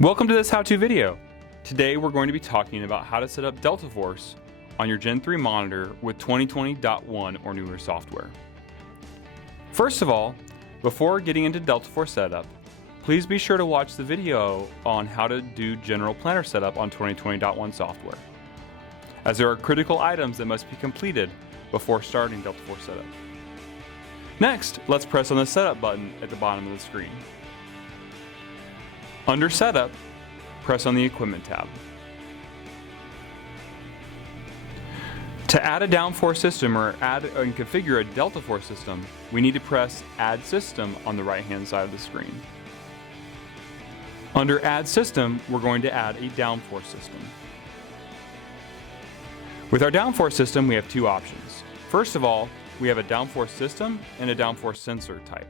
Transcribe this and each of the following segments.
Welcome to this how-to video. Today we're going to be talking about how to set up DeltaForce on your Gen 3 monitor with 2020.1 or newer software. First of all, before getting into DeltaForce Setup, please be sure to watch the video on how to do general planner setup on 2020.1 software, as there are critical items that must be completed before starting DeltaForce Setup. Next, let's press on the Setup button at the bottom of the screen. Under Setup, press on the Equipment tab. To add a DeltaForce system or add and configure a DeltaForce system, we need to press Add System on the right-hand side of the screen. Under Add System, we're going to add a DeltaForce system. With our DeltaForce system, we have two options. First of all, we have a DeltaForce system and a DeltaForce sensor type.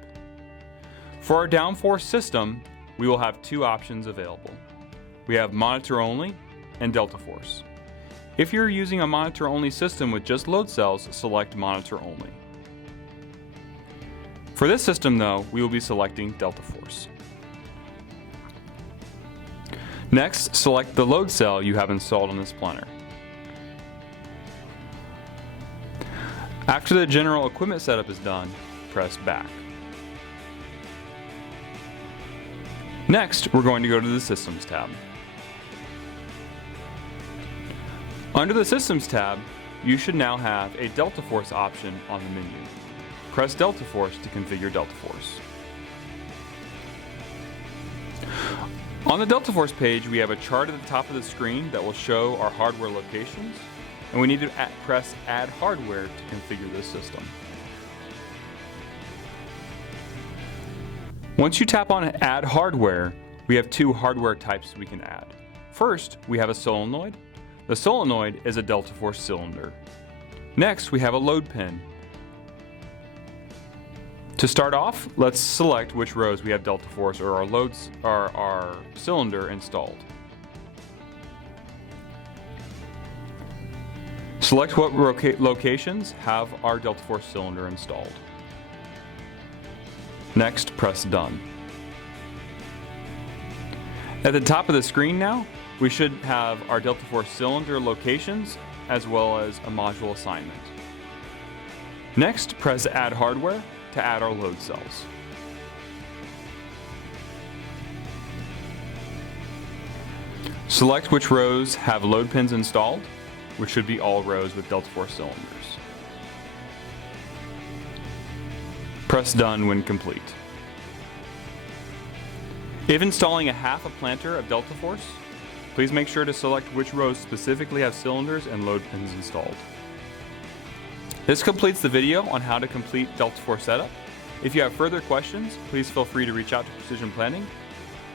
For our DeltaForce system, we will have two options available. We have monitor only and DeltaForce. If you're using a monitor only system with just load cells, select monitor only. For this system though, we will be selecting DeltaForce. Next, select the load cell you have installed on this planner. After the general equipment setup is done, press back. Next, we're going to go to the Systems tab. Under the Systems tab, you should now have a DeltaForce option on the menu. Press DeltaForce to configure DeltaForce. On the DeltaForce page, we have a chart at the top of the screen that will show our hardware locations, and we need to press Add Hardware to configure this system. Once you tap on Add Hardware, we have two hardware types we can add. First, we have a solenoid. The solenoid is a DeltaForce cylinder. Next, we have a load pin. To start off, let's select which rows we have DeltaForce or our cylinder installed. Select what locations have our DeltaForce cylinder installed. Next, press Done. At the top of the screen now, we should have our DeltaForce cylinder locations as well as a module assignment. Next, press Add Hardware to add our load cells. Select which rows have load pins installed, which should be all rows with DeltaForce cylinders. Press Done when complete. If installing a half a planter of DeltaForce, please make sure to select which rows specifically have cylinders and load pins installed. This completes the video on how to complete DeltaForce Setup. If you have further questions, please feel free to reach out to Precision Planning,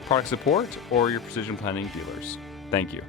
Product Support, or your Precision Planning dealers. Thank you.